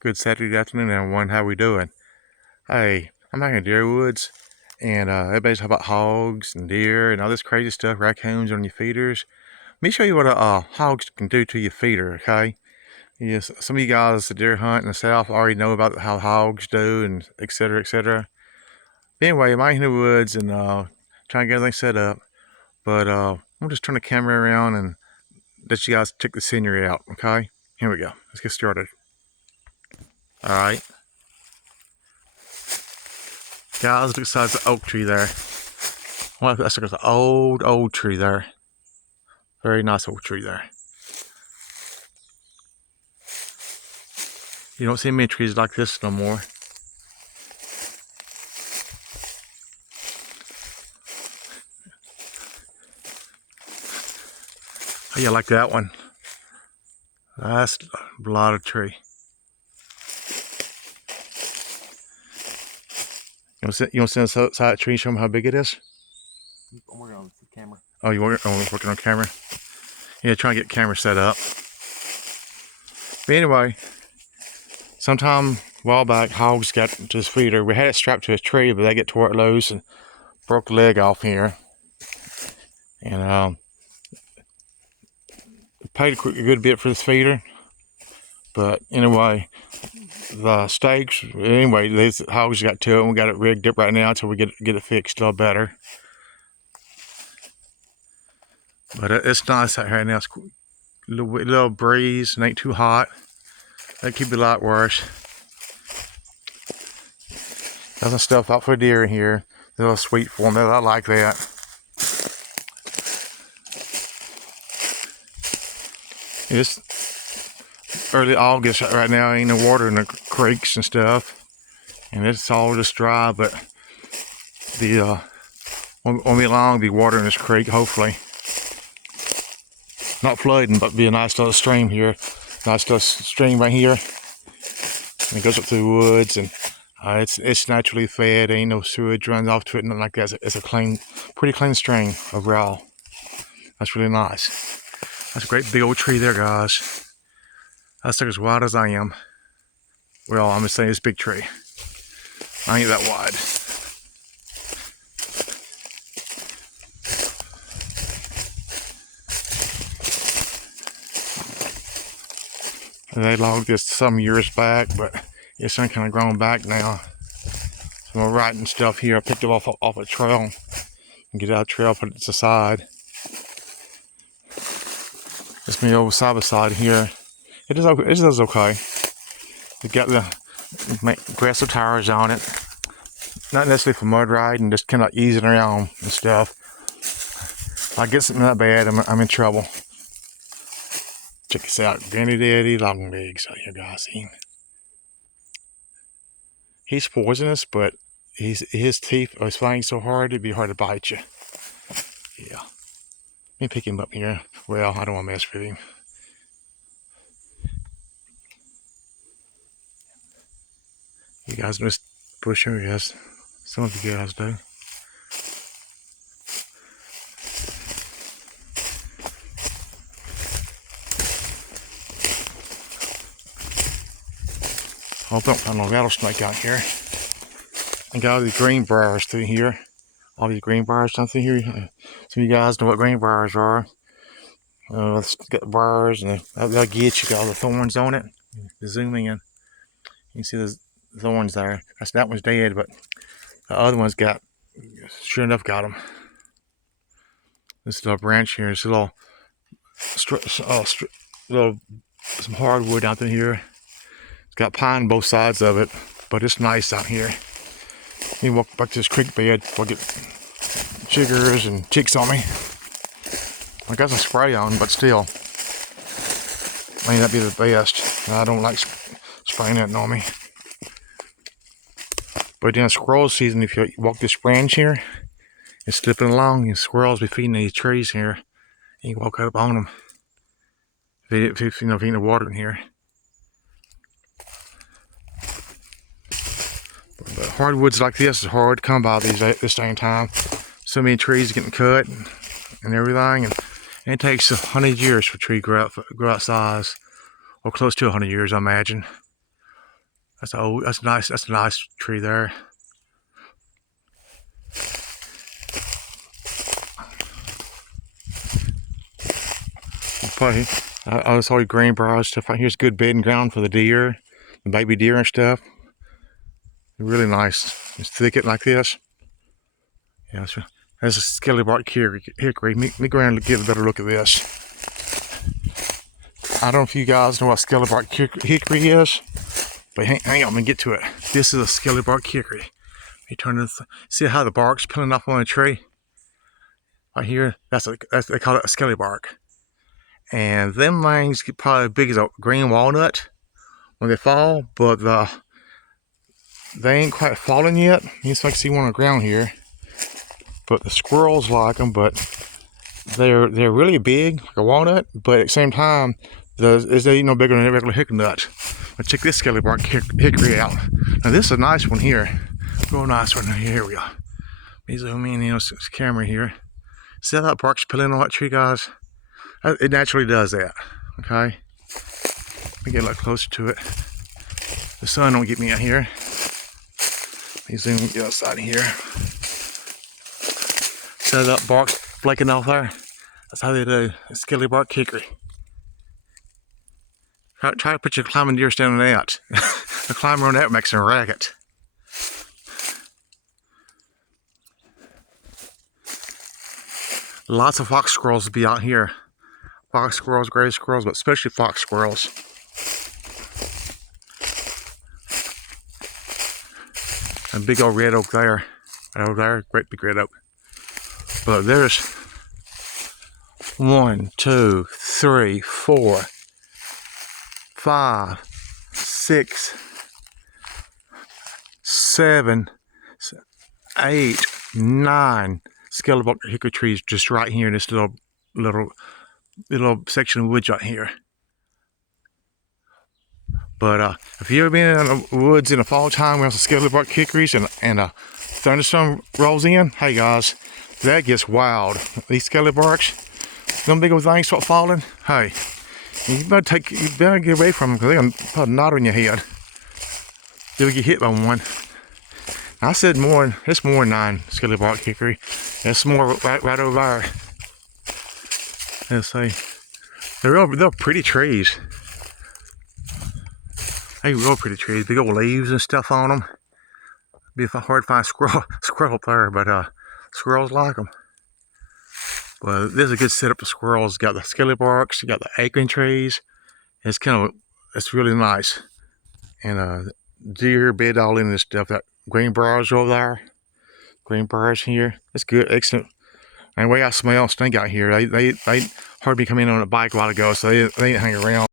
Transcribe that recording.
Good Saturday afternoon, everyone. How we doing? Hey, I'm out here in deer woods, and everybody's talking about hogs and deer and all this crazy stuff, raccoons on your feeders. Let me show you what hogs can do to your feeder, okay? Yes, some of you guys that deer hunt in the south already know about how hogs do and et cetera, et cetera. Anyway, I'm out here in the woods and trying to get everything set up, but I'm just turn the camera around and let you guys check the scenery out, okay? Here we go. Let's get started. All right. Guys, look besides the oak tree there. Well, that's like an old tree there. Very nice old tree there. You don't see many trees like this no more. Oh, yeah, like that one. That's a lot of tree. You want to see the side of the tree and show them how big it is? I'm working on the camera. Oh, you're working on camera? Yeah, trying to get the camera set up. But anyway, sometime a while back, hogs got to this feeder. We had it strapped to a tree, but they get tore it loose and broke the leg off here. And paid a good bit for this feeder. But anyway, the stakes, anyway, these hogs got to it, and we got it rigged up right now until we get it fixed a little better. But it's nice out here now. It's a little breeze, and ain't too hot. That could be a lot worse. Got some stuff out for deer in here. A little sweet for them. I like that. It's early August right now. Ain't no water in the creeks and stuff, and it's all just dry. But the won't be long. Be water in this creek, hopefully. Not flooding, but be a nice little stream here. Nice little stream right here. And it goes up through the woods, and it's naturally fed. Ain't no sewage runs off to it, nothing like that. It's a clean, pretty clean stream overall. That's really nice. That's a great big old tree there, guys. That's like as wide as I am. Well, I'm just saying it's a big tree. I ain't that wide. And they logged this some years back, but it's kind of grown back now. Some more writing stuff here. I picked it off a trail and get out of the trail, put it to the side. It's me over side by side here. It is okay. It got the aggressive tires on it. Not necessarily for mud riding, just kind of easing around and stuff. If I get something that bad, I'm in trouble. Check this out, Granny Daddy Longlegs out here, guys. He's poisonous, but his teeth are flying so hard it'd be hard to bite you. Yeah. Let me pick him up here. Well, I don't want to mess with him. You guys missed bush areas. Some of you guys do. I hope I don't find no rattlesnake out here. I got all these green briars through here. All these green briars down through here. Some of you guys know what green briars are. It's got the briars and they'll get you. Got all the thorns on it. Zoom in. You can see the thorns there. That one's dead, but the other one's got, sure enough, got them. This little branch here, it's a little some hardwood out in here. It's got pine on both sides of it, but it's nice out here. Let me walk back to this creek bed before I get chiggers and chicks on me. I got some spray on, but still, may not be the best. I don't like spraying that on me. But during squirrel season, if you walk this branch here, it's slipping along, and squirrels be feeding these trees here. You can walk up on them. Feeding the water in here. But hardwoods like this is hard to come by this day and time. So many trees getting cut and everything, and it takes 100 years for a tree to grow out size, or close to 100 years, I imagine. That's nice. That's a nice tree there. Probably, I saw greenbrier stuff out here's good bedding ground for the deer, the baby deer and stuff. Really nice. It's thicket like this. Yeah, that's a scaly bark hickory. Me go around and give a better look at this. I don't know if you guys know what scaly bark hickory is, but hang on, let me get to it. This is a scaly bark hickory. You turn this, see how the bark's peeling off on a tree? Right here, they call it a scaly bark. And them things get probably as big as a green walnut when they fall, but they ain't quite fallen yet. You can see one on the ground here. But the squirrels like them, but they're really big, like a walnut, but at the same time, they're no bigger than a regular hickory nut. But check this scaly bark hickory out. Now this is a nice one here. Real nice one. Here we go. Let me zoom in, this camera here. See how that bark's peeling on that tree, guys? It naturally does that, okay? Let me get a little closer to it. The sun don't get me out here. Let me zoom get outside here. So that bark's flaking off there. That's how they do. It's scaly bark hickory. Try to put your climbing deer standing out. The climber on that makes a racket. Lots of fox squirrels will be out here. Fox squirrels, gray squirrels, but especially fox squirrels. A big old red oak there. Right over there, great big red oak. But there's 1, 2, 3, 4, 5, 6, 7, 8, 9 scaly bark hickory trees just right here in this little section of woods right here. But if you ever been in the woods in the fall time where some scaly bark hickories and a thunderstorm rolls in, hey guys, that gets wild. These scaly barks, them big old things start falling. Hey, you better get away from them because they're gonna put a knot on your head. You'll get hit by one. I said it's more than 9 scaly bark hickory. It's more right over there. Let's see. They're pretty trees. They real pretty trees. Big old leaves and stuff on them. Be hard to find squirrel up there, but squirrels like them. But this is a good setup for squirrels. You got the scaly barks, you got the acorn trees. It's really nice. And deer bed all in this stuff. That greenbriers over there, greenbriers here. It's good, excellent. And the way I smell stink out here, they heard me come in on a bike a while ago, so they didn't hang around.